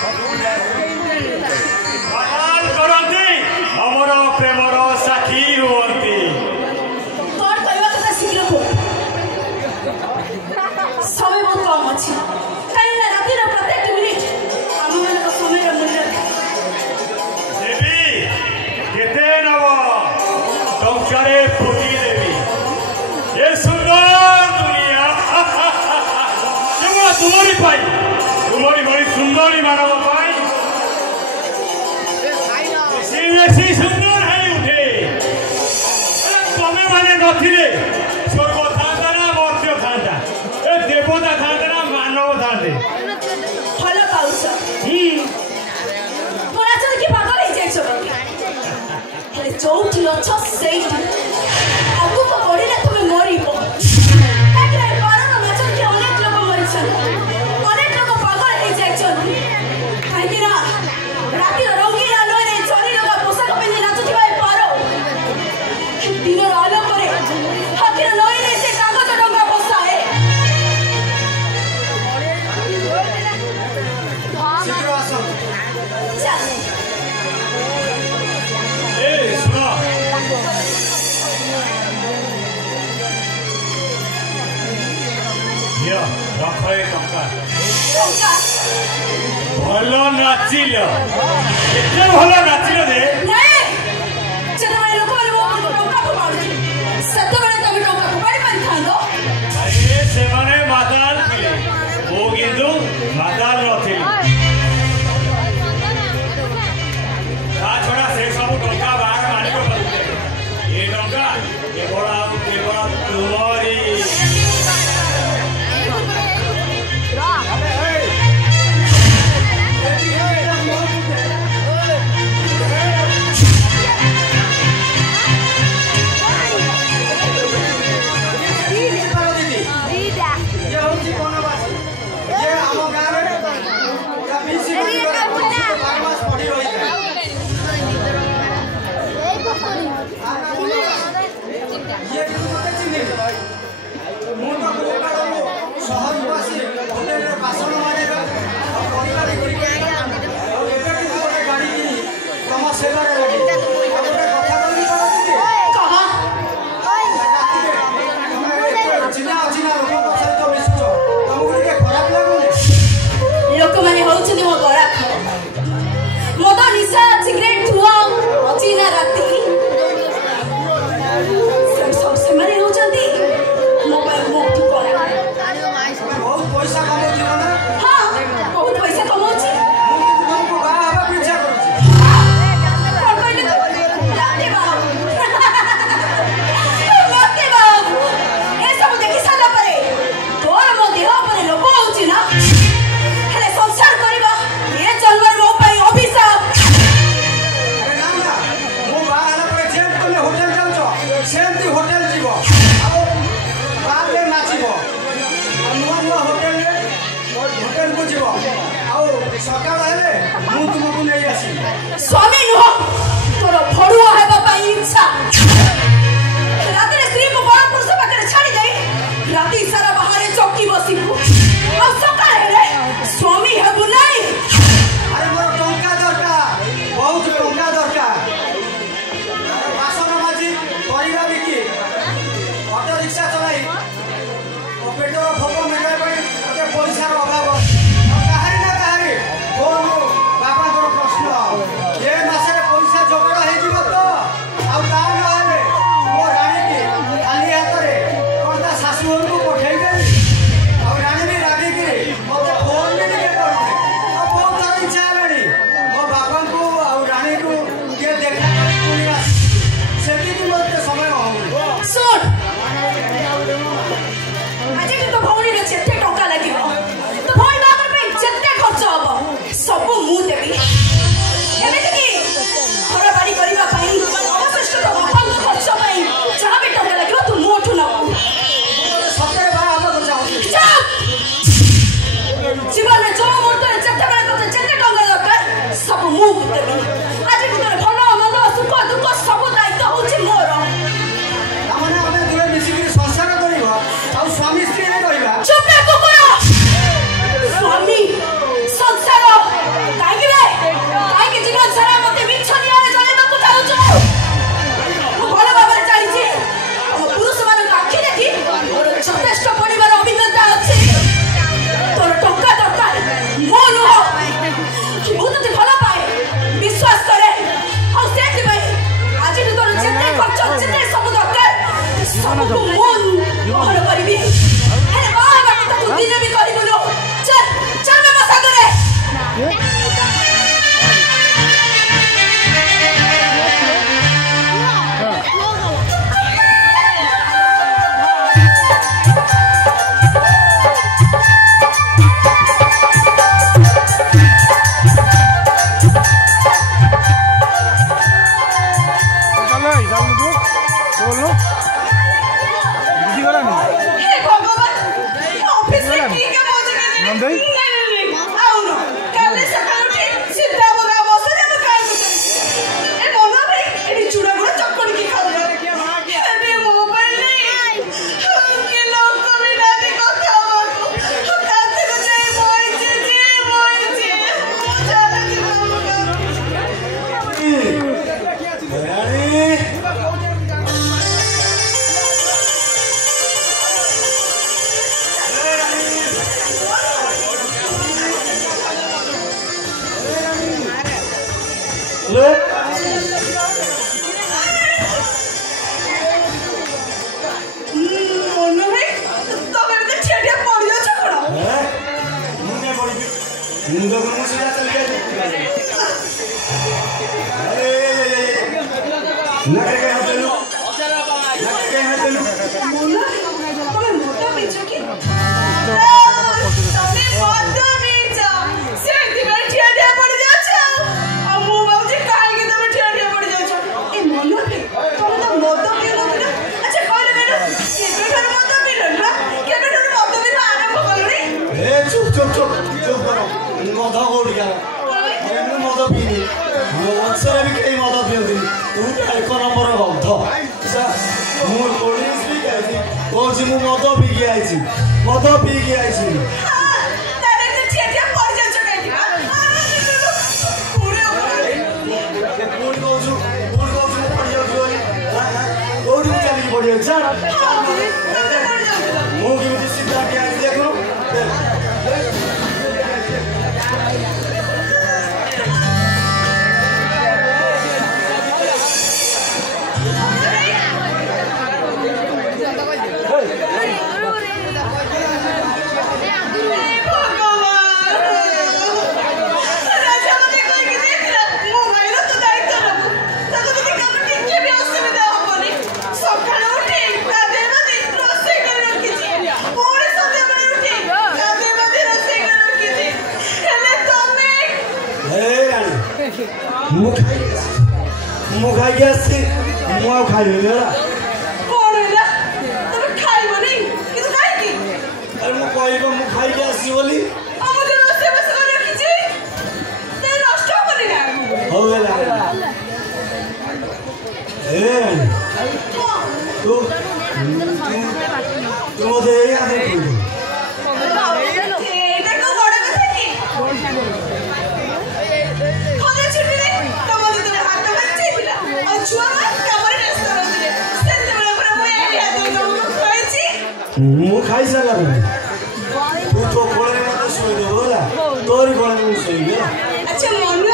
बाल करती अमर प्रेमर साखी हुअंती कौन कहवा कथा शीघ्र को समय बहुत कम अछि काहे ना राति रो प्रत्येक मिनिट हम मन को समय रो मूल्य देवी केते नव टंकारे फुटी देवी ये सुंदर दुनिया केवल तुम्हारी पाई तुम्हारी बड़ी सुंदरी मानव पाई बेसी सुंदर है उठे तमें माने नथिले स्वर्ग थांता ना मर्त्य थांता ए देवता थांता ना मानव थांते भलो पाउछ तोरा चल की पागल हे जाइछ हेले चौथी अछ सेठी आगु को पड़िले तुमे मरिबो काकरे कारण माचन के अनेक लोक मरिछन अनेक लोक पागल हे जाइछ काहे ना राति रंगीन आलोरे चली लगा पोशाक पिंधि नाचुथिबा पारो दिन आलो करे हाकिर लइले से कागज डंगा बसाए शीघ्र आसो चल ए सुनो यो रखए टंका टंका भलो नाचिल एते भलो नाचिल दे नहीं चलवाई लोक वाले वो टंका को मारुची सतबेले तमे टंका को पाड़ी पारी थांदो अरे से माने माताल थिले ओ किंतु माताल नथिले ता छोड़ा से सब टंका बाहर मालिक बदले ये टंका केवल तुम्हारी स्वामी नुह तोर भड़ुआ हेबा पाई इच्छा रात रे स्त्री को बड़ पुरुष पाखरे छाड़ी जाई राती सारा बाहर चौकी बसिबू आ सकाळे रे स्वामी हेबू नाही अरे मोर टंका दरकार बहुत टंका दरकार बासन माजी परिवा बिकी ऑटो रिक्शा चलाई ओ पेट्रोल भोक मेरे पे ओते पैसा अभाव कहारी ना कहारी ओ बापा प्रश्न ये मासे ତୁ ମୁଁ କଣ କରିବି ଆରେ ବାବା କଥା ତୁ ଦିନ ବି କରିବୁନୁ ଚଲ ଚଲ ମୋ ସାଙ୍ଗରେ अच्छा मन